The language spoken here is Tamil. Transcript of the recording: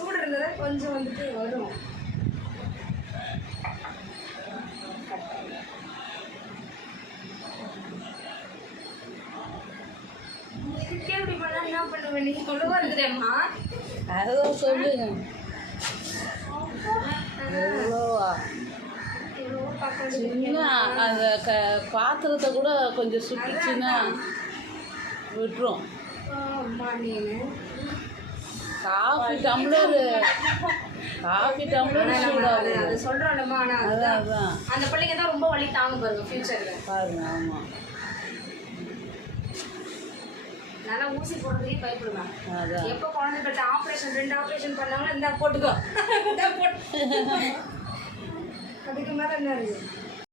சூடு இருந்ததா கொஞ்சம் வந்துட்டு வரும். இதுக்கே இப்படி பண்ணா என்ன பண்ணுவேன் நீ சொல்லுவா இருக்குதேம்மா. அதுதான் சொல்லுங்க. எவ்வளோவா சின்ன அந்த பாத்திரத்தை கூட கொஞ்சம் சுட்டுச்சுன்னா விட்டுரும். காஃபி டம்ளர் சூடாகுது. அது சொல்கிறோம்லம்மா. ஆனால் அதான் அந்த பிள்ளைங்க தான் ரொம்ப வலி தாங்க பாருங்க ஃபியூச்சரில் பாருங்க. ஆமாம், நல்லா ஊசி போடுறதுக்கே பயப்படுவேன். அதான் எப்போ குழந்தைகிட்ட ஆப்ரேஷன் 2 ஆப்ரேஷன் பண்ணாங்கன்னா இந்த போட்டுக்கோ. அதுக்கு மேலே என்ன இருக்குது?